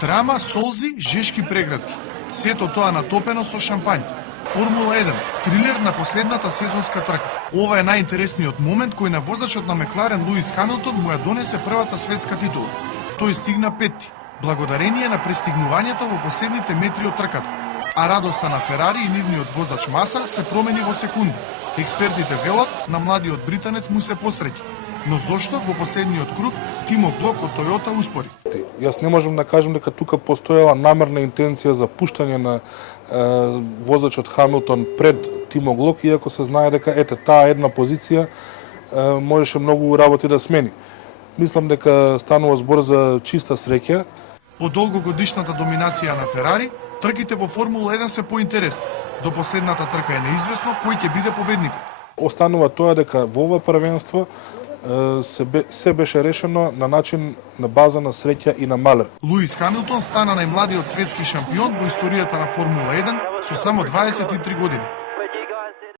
Драма, солзи, жешки преградки. Сето тоа натопено со шампањ. Формула 1, трилер на последната сезонска трка. Ова е најинтересниот момент кој на возачот на Мекларен Луис Хамилтон му ја донесе првата светска титула. Тој стигна петти, благодарение на пристигнувањето во последните метри од трката. А радоста на Ферари и нивниот возач Маса се промени во секунда. Експертите велат на младиот британец му се посреќи. Но зошто во последниот круг Тимо Глок од Тојота успори? Јас не можам да кажам дека тука постоела намерна интенција за пуштање на возачот Хамилтон пред Тимо Глок, иако се знае дека таа една позиција можеше многу работи да смени. Мислам дека станува збор за чиста среќа. По долгогодишната доминација на Ферари, трките во Формула 1 се поинтересни. До последната трка е неизвестно кој ќе биде победник. Останува тоа дека во ова првенство се беше решено на начин на база на среќа и на малер. Луис Хамилтон стана најмладиот светски шампион во историјата на Формула 1 со само 23 години.